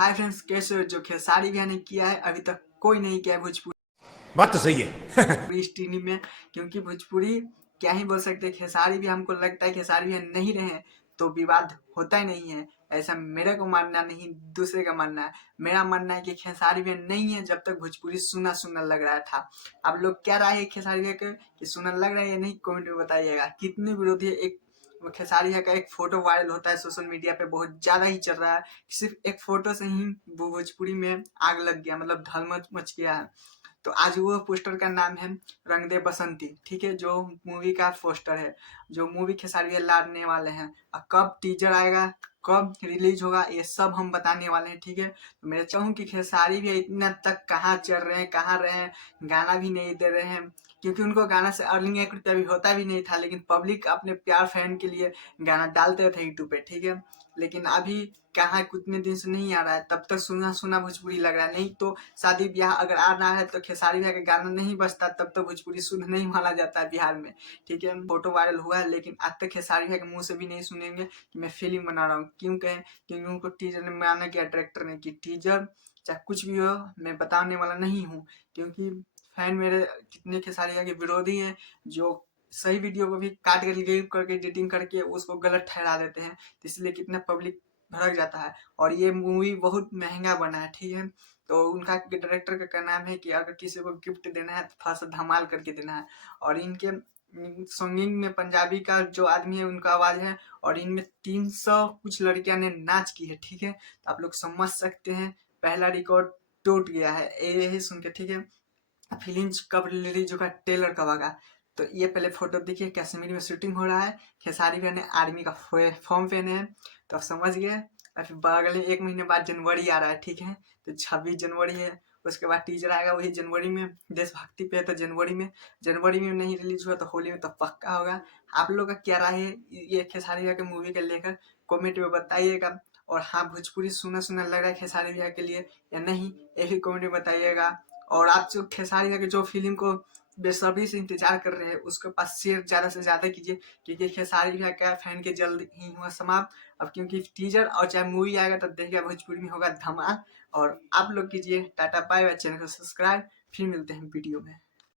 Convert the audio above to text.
Hi friends, कैसे हो? जो खेसारी भैया ने किया है अभी तक कोई नहीं किया है भोजपुरी बात तो सही है। इस टीवी में। क्योंकि भोजपुरी क्या ही बोल सकते हैं, खेसारी भी हमको लगता है खेसारी भैया नहीं रहे तो विवाद होता ही नहीं है। ऐसा मेरे को मानना नहीं, दूसरे का मानना है। मेरा मानना है कि खेसारी भैया नहीं है जब तक भोजपुरी सुना सुना लग रहा था। आप लोग क्या राय है खेसारी भैया के कि सुना लग रहा है या नहीं? कमेंट में बताइएगा। कितने विरोधी है। एक वो खेसारी भैया का एक फोटो वायरल होता है सोशल मीडिया पे, बहुत ज्यादा ही चल रहा है। सिर्फ एक फोटो से ही वो भोजपुरी में आग लग गया, मतलब धलमच मच गया है। तो आज वो पोस्टर का नाम है रंग दे बसंती, ठीक है, जो मूवी का पोस्टर है, जो मूवी खेसारी लाने वाले हैं। और कब टीजर आएगा, कब रिलीज होगा, ये सब हम बताने वाले हैं, ठीक है। तो मैं चाहूँ कि खेसारी भी इतना तक कहाँ चल रहे हैं, कहाँ रहे हैं, गाना भी नहीं दे रहे हैं। क्योंकि उनको गाना से अर्निंग 1 रुपया भी होता भी नहीं था, लेकिन पब्लिक अपने प्यार फैन के लिए गाना डालते थे यूट्यूब पे, ठीक है। लेकिन अभी कहाँ कितने दिन से नहीं आ रहा है, तब तक सुना सुना भोजपुरी लग रहा है। नहीं तो शादी ब्याह अगर आ रहा है तो खेसारी भैया का गाना नहीं बजता, तब तो भोजपुरी शुद्ध नहीं माना जाता है बिहार में, ठीक है। फोटो वायरल हुआ है, लेकिन आज तक खेसारी भैया के मुंह से भी नहीं सुनेंगे कि मैं फिल्म बना रहा हूँ। क्यों कहें? क्योंकि उनको टीजर ने माना किया, डायरेक्टर ने कि टीजर चाहे कुछ भी हो मैं बताने वाला नहीं हूँ। क्योंकि फैन मेरे कितने खेसारी भैया के विरोधी हैं, जो सही वीडियो को भी काट कर गिव करके एडिटिंग करके उसको गलत ठहरा देते हैं। तो इसलिए कितना पब्लिक भड़क जाता है। और ये मूवी बहुत महंगा बना है, ठीक है। तो उनका डायरेक्टर का क्या नाम है कि अगर किसी को गिफ्ट देना है तो थोड़ा सा धमाल करके देना है। और इनके सिंगिंग में पंजाबी का जो आदमी है उनका आवाज है, और इनमें 300 कुछ लड़कियां ने नाच की है, ठीक है। तो आप लोग समझ सकते हैं पहला रिकॉर्ड टूट गया है यही सुन के, ठीक है। फिल्म कब रिलीज होगा, ट्रेलर कब आएगा? तो ये पहले फोटो देखिए, कश्मीर में शूटिंग हो रहा है। खेसारी भैया ने आर्मी का फॉर्म पहने हैं, तो आप समझ गए। और फिर बगल में 1 महीने बाद जनवरी आ रहा है, ठीक है। तो 26 जनवरी है। उसके बाद टीजर आएगा वही जनवरी में। देशभक्ति पे है तो जनवरी में नहीं रिलीज हुआ तो होली में तो पक्का होगा। आप लोग का क्या राय है ये खेसारी भैया के मूवी के लेकर? कमेंट में बताइएगा। और हाँ, भोजपुरी सुना सुना लग रहा है खेसारी भैया के लिए या नहीं, ये भी कमेंट में बताइएगा। और आप जो खेसारी भैया के जो फिल्म को बेसब्री से इंतजार कर रहे हैं उसके पास शेयर ज्यादा से ज्यादा कीजिए, क्योंकि खेसारी भैया का फैन के जल्द ही हुआ समाप्त। अब क्योंकि टीजर और चाहे मूवी आएगा तो देखिएगा भोजपुरी में होगा धमाल। और आप लोग कीजिए टाटा बाय बाय, चैनल को सब्सक्राइब। फिर मिलते हैं वीडियो में।